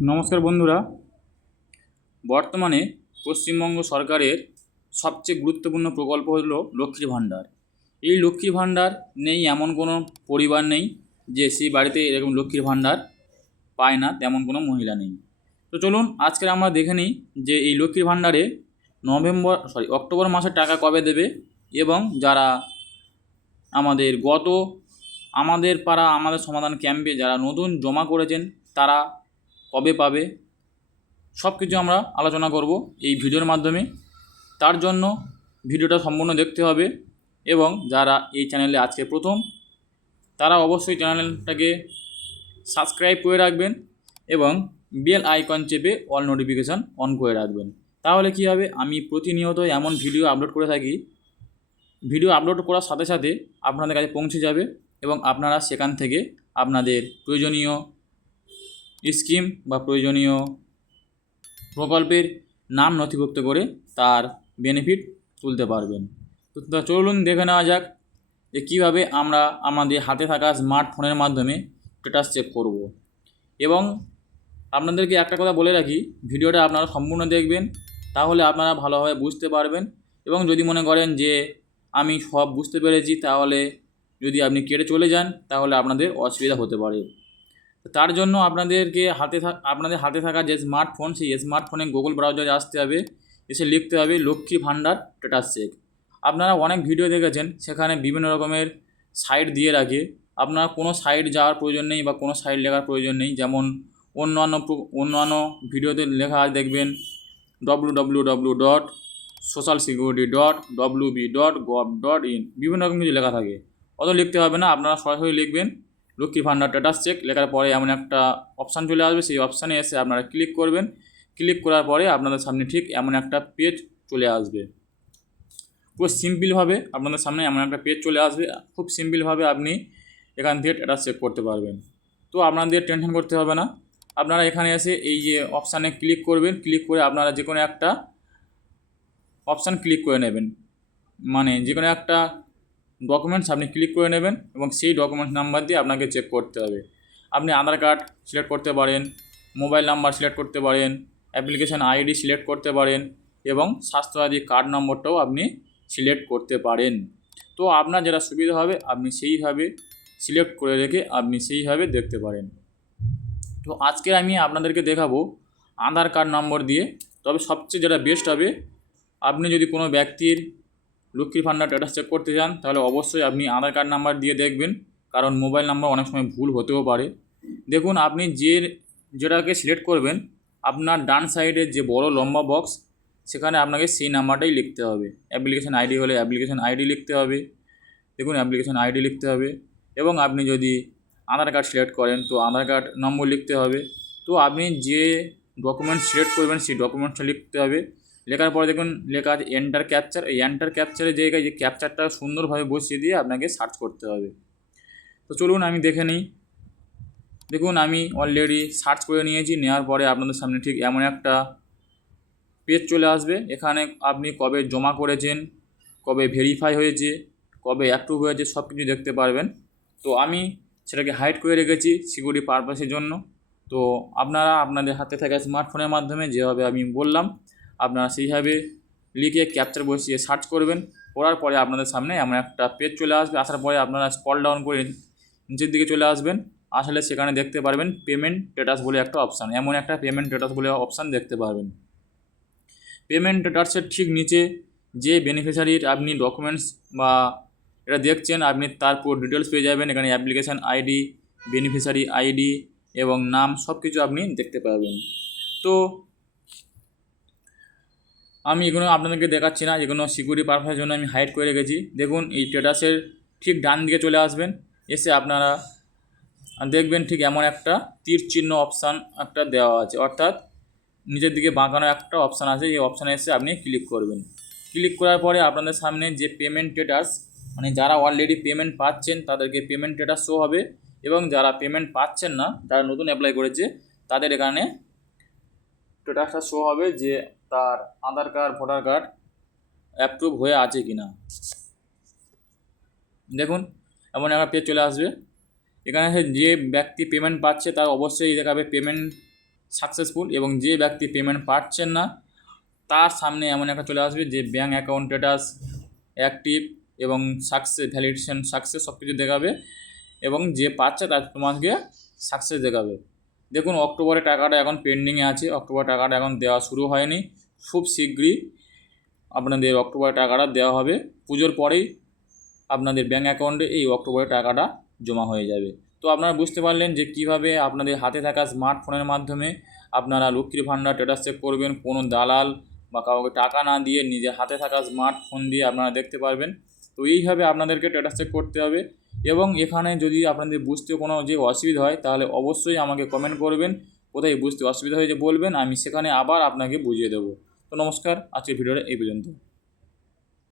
নমস্কার বন্ধুরা। বর্তমানে পশ্চিমবঙ্গ সরকারের সবচেয়ে গুরুত্বপূর্ণ প্রকল্প হলো লক্ষ্মীর ভাণ্ডার। এই লক্ষ্মীর ভাণ্ডার নেই এমন কোনো পরিবার নেই যে সেই বাড়িতে এরকম লক্ষ্মীর ভাণ্ডার পায় না, তেমন কোনো মহিলা নেই। তো চলুন আজকে আমরা দেখে নিই যে এই লক্ষ্মীর ভাণ্ডারে অক্টোবর মাসের টাকা কবে দেবে, এবং যারা আমাদের পাড়া আমাদের সমাধান ক্যাম্পে যারা নতুন জমা করেছেন তারা কবে পাবে, সব কিছু আমরা আলোচনা করব এই ভিডিওর মাধ্যমে। তার জন্য ভিডিওটা সম্পূর্ণ দেখতে হবে, এবং যারা এই চ্যানেলে আজকে প্রথম তারা অবশ্যই চ্যানেলটাকে সাবস্ক্রাইব করে রাখবেন এবং বেল আইকন চেপে অল নোটিফিকেশান অন করে রাখবেন। তাহলে কী হবে, আমি প্রতিনিয়ত এমন ভিডিও আপলোড করে থাকি, ভিডিও আপলোড করার সাথে সাথে আপনাদের কাছে পৌঁছে যাবে এবং আপনারা সেখান থেকে আপনাদের প্রয়োজনীয় স্কিম বা প্রয়োজনীয় প্রকল্পের নাম নথিভুক্ত করে তার বেনিফিট তুলতে পারবেন। তো চলুন দেখে নেওয়া যাক যে কীভাবে আমরা আমাদের হাতে থাকা স্মার্টফোনের মাধ্যমে স্ট্যাটাস চেক করব। এবং আপনাদেরকে একটা কথা বলে রাখি, ভিডিওটা আপনারা সম্পূর্ণ দেখবেন, তাহলে আপনারা ভালোভাবে বুঝতে পারবেন। এবং যদি মনে করেন যে আমি সব বুঝতে পেরেছি, তাহলে যদি আপনি কেটে চলে যান তাহলে আপনাদের অসুবিধা হতে পারে। তার জন্য আপনাদের হাতে থাকা যে স্মার্টফোন, সেই স্মার্টফোনে গুগল ব্রাউজারে আসতে হবে, এসে লিখতে হবে লক্ষ্মী ভাণ্ডার স্ট্যাটাস চেক। আপনারা অনেক ভিডিও দেখেছেন, সেখানে বিভিন্ন রকমের সাইট দিয়ে রাখে। আপনার কোনো সাইট যাওয়ার প্রয়োজন নেই বা কোনো সাইট লেখার প্রয়োজন নেই। যেমন অন্যান্য ভিডিওতে লেখা দেখবেন www.socialsecurity.wb.gov.in, বিভিন্ন রকম কিছু লেখা থাকে। অত লিখতে হবে না, আপনারা সরাসরি লিখবেন লক্ষ্মী ভাণ্ডার স্ট্যাটাস চেক। লেখার পরে এমন একটা অপশান চলে আসবে, সেই অপশানে এসে আপনারা ক্লিক করবেন। ক্লিক করার পরে আপনাদের সামনে ঠিক এমন একটা পেজ চলে আসবে। পুরো সিম্পলভাবে আপনাদের সামনে এমন একটা পেজ চলে আসবে, খুব সিম্পলভাবে আপনি এখান থেকে স্ট্যাটাস চেক করতে পারবেন। তো আপনাদের টেনশন করতে হবে না, আপনারা এখানে এসে এই যে অপশানে ক্লিক করবেন। ক্লিক করে আপনারা যে কোনো একটা অপশান ক্লিক করে নেবেন, মানে যে কোনো একটা ডকুমেন্টস আপনি ক্লিক করে নেবেন এবং সেই ডকুমেন্টস নাম্বার দিয়ে আপনাকে চেক করতে হবে। আপনি আধার কার্ড সিলেক্ট করতে পারেন, মোবাইল নাম্বার সিলেক্ট করতে পারেন, অ্যাপ্লিকেশান আইডি সিলেক্ট করতে পারেন এবং স্বাস্থ্যসাথী কার্ড নম্বরটাও আপনি সিলেক্ট করতে পারেন। তো আপনার যেটা সুবিধা হবে আপনি সেইভাবে সিলেক্ট করে রেখে আপনি সেইভাবে দেখতে পারেন। তো আজকে আমি আপনাদেরকে দেখাবো আধার কার্ড নম্বর দিয়ে। তবে সবচেয়ে যেটা বেস্ট হবে, আপনি যদি কোনো ব্যক্তির লক্ষ্মীর ভাণ্ডার স্ট্যাটাস চেক করতে চান তাহলে অবশ্যই আপনি আধার কার্ড নাম্বার দিয়ে দেখবেন, কারণ মোবাইল নাম্বার অনেক সময় ভুল হতেও পারে। দেখুন, আপনি যেটাকে সিলেক্ট করবেন, আপনার ডান সাইডের যে বড় লম্বা বক্স, সেখানে আপনাকে সেই নাম্বারটাই লিখতে হবে। অ্যাপ্লিকেশান আইডি হলে অ্যাপ্লিকেশান আইডি লিখতে হবে, দেখুন অ্যাপ্লিকেশান আইডি লিখতে হবে। এবং আপনি যদি আধার কার্ড সিলেক্ট করেন তো আধার কার্ড নম্বর লিখতে হবে। তো আপনি যে ডকুমেন্টস সিলেক্ট করবেন সেই ডকুমেন্টসটা লিখতে হবে। লেখার পরে দেখুন লেখা আছে এন্টার ক্যাপচার। এই এন্টার ক্যাপচারের জায়গায় যে ক্যাপচারটা সুন্দরভাবে বসিয়ে দিয়ে আপনাকে সার্চ করতে হবে। তো চলুন আমি দেখে নিই। দেখুন আমি অলরেডি সার্চ করে নিয়েছি। নেওয়ার পরে আপনাদের সামনে ঠিক এমন একটা পেজ চলে আসবে। এখানে আপনি কবে জমা করেছেন, কবে ভেরিফাই হয়েছে, কবে অ্যাপ্রুভ হয়েছে, সব কিছু দেখতে পারবেন। তো আমি সেটাকে হাইড করে রেখেছি সিকিউরিটি পারপাসের জন্য। তো আপনারা আপনাদের হাতে থাকা স্মার্টফোনের মাধ্যমে যেভাবে আমি বললাম, আপনারা সেইভাবে লিখে ক্যাপচার বসিয়ে সার্চ করবেন। করার পরে আপনাদের সামনে এমন একটা পেজ চলে আসবে। আসার পরে আপনারা স্ক্রল ডাউন করে নিচের দিকে চলে আসবেন। আসলে সেখানে দেখতে পারবেন পেমেন্ট স্ট্যাটাস বলে একটা অপশান, এমন একটা পেমেন্ট স্ট্যাটাস বলে অপশান দেখতে পারবেন। পেমেন্ট স্ট্যাটাসের ঠিক নিচে যে বেনিফিশিয়ারির আপনি ডকুমেন্টস বা এটা দেখছেন, আপনি তার পুরো ডিটেলস পেয়ে যাবেন। এখানে অ্যাপ্লিকেশান আইডি, বেনিফিশিয়ারি আইডি এবং নাম সব কিছু আপনি দেখতে পাবেন। তো আমি এগুলো আপনাদেরকে দেখাচ্ছি না, এগুলো সিকিউরিটি পারপাসের জন্য আমি হাইড করে রেখেছি। দেখুন এই স্ট্যাটাসের ঠিক ডান দিকে চলে আসবেন। এসে আপনারা দেখবেন ঠিক এমন একটা তীর চিহ্ন অপশান একটা দেওয়া আছে, অর্থাৎ নিচের দিকে বাঁকানো একটা অপশান আছে। এই অপশানে এসে আপনি ক্লিক করবেন। ক্লিক করার পরে আপনাদের সামনে যে পেমেন্ট স্ট্যাটাস, মানে যারা অলরেডি পেমেন্ট পাচ্ছেন তাদেরকে পেমেন্ট স্ট্যাটাস শো হবে, এবং যারা পেমেন্ট পাচ্ছেন না, যারা নতুন অ্যাপ্লাই করেছে, তাদের এখানে স্ট্যাটাসটা শো হবে যে তার আধার কার্ড ভোটার কার্ড অ্যাপ্রুভ হয়ে আছে কি না। দেখুন এমন একটা পেজ চলে আসবে। এখানে যে ব্যক্তি পেমেন্ট পাচ্ছে তার অবশ্যই দেখাবে পেমেন্ট সাকসেসফুল, এবং যে ব্যক্তি পেমেন্ট পাচ্ছেন না তার সামনে এমন একটা চলে আসবে যে ব্যাঙ্ক অ্যাকাউন্ট স্ট্যাটাস অ্যাক্টিভ এবং সাকসেস ভ্যালিডেশন সাকসেস সব কিছু দেখাবে, এবং যে পাচ্ছে তার তোমাকে সাকসেস দেখাবে। দেখুন অক্টোবরে টাকাটা এখন পেন্ডিংয়ে আছে, অক্টোবর টাকাটা এখন দেওয়া শুরু হয়নি, খুব শীঘ্রই আপনাদের অক্টোবরে টাকাটা দেওয়া হবে। পুজোর পরেই আপনাদের ব্যাঙ্ক অ্যাকাউন্টে এই অক্টোবরে টাকাটা জমা হয়ে যাবে। তো আপনারা বুঝতে পারলেন যে কিভাবে আপনাদের হাতে থাকা স্মার্টফোনের মাধ্যমে আপনারা লক্ষ্মীর ভাণ্ডার স্ট্যাটাস চেক করবেন, কোনো দালাল বা কাউকে টাকা না দিয়ে নিজের হাতে থাকা স্মার্টফোন দিয়ে আপনারা দেখতে পারবেন। তো এইভাবে আপনাদেরকে স্ট্যাটাস চেক করতে হবে, এবং এখানে যদি আপনাদের বুঝতে কোনো যে অসুবিধা হয় তাহলে অবশ্যই আমাকে কমেন্ট করবেন, কোথায় বুঝতে অসুবিধা হয়েছে বলবেন, আমি সেখানে আবার আপনাকে বুঝিয়ে দেবো। তো নমস্কার, আজকের ভিডিওটা এই পর্যন্ত।